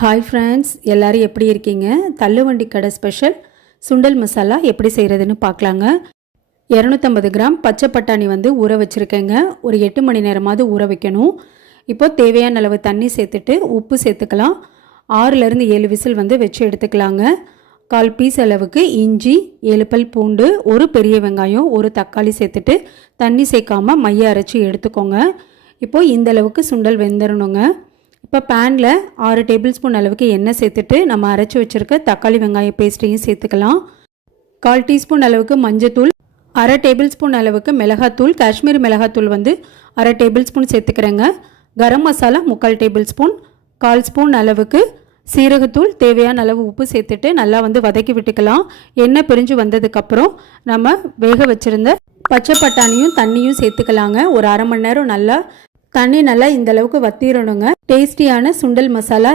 Hi friends, எல்லோரும் எப்படி இருக்கீங்க? தள்ளுவண்டி கடை ஸ்பெஷல் சுண்டல் மசாலா எப்படி செய்கிறதுன்னு பார்க்கலாங்க. 250 கிராம் பச்சை பட்டாணி ஊற வச்சுருக்கேங்க. ஒரு 8 மணி நேரமாவது ஊற வைக்கணும். இப்போ தேவையான அளவு தண்ணி சேர்த்துட்டு உப்பு சேர்த்துக்கலாம். 6லேருந்து 7 விசில் வச்சு எடுத்துக்கலாங்க. 1/4 பீஸ் அளவுக்கு இஞ்சி, 7 பல் பூண்டு, ஒரு பெரிய வெங்காயம், ஒரு தக்காளி சேர்த்துட்டு தண்ணி சேர்க்காமல் மைய அரைச்சி எடுத்துக்கோங்க. இப்போது இந்த அளவுக்கு சுண்டல் வெந்துடணுங்க. இப்போ பேனில் 6 டேபிள் ஸ்பூன் அளவுக்கு எண்ணெய் சேர்த்துட்டு நம்ம அரைச்சி வச்சுருக்க தக்காளி வெங்காய பேஸ்ட்டையும் சேர்த்துக்கலாம். 1/4 டீஸ்பூன் அளவுக்கு மஞ்சத்தூள், 1/2 டேபிள் ஸ்பூன் அளவுக்கு மிளகாத்தூள், காஷ்மீரி மிளகாத்தூள் 1/2 டேபிள் ஸ்பூன் சேர்த்துக்கிறேங்க. Garam masala 3/4 table spoon, 1/4 spoon அளவுக்கு சீரகத்தூள், தேவையான அளவு உப்பு சேர்த்துட்டு நல்லா வதக்கி விட்டுக்கலாம். எண்ணெய் பிரிஞ்சு வந்ததுக்கப்புறம் நம்ம வேக வச்சுருந்த பச்சை பட்டாணியும் தண்ணியும் சேர்த்துக்கலாங்க. ஒரு 1/2 மணி நேரம் தண்ணி நல்லா இந்த அளவுக்கு வத்திரணுங்க. டேஸ்டியான சுண்டல் மசாலா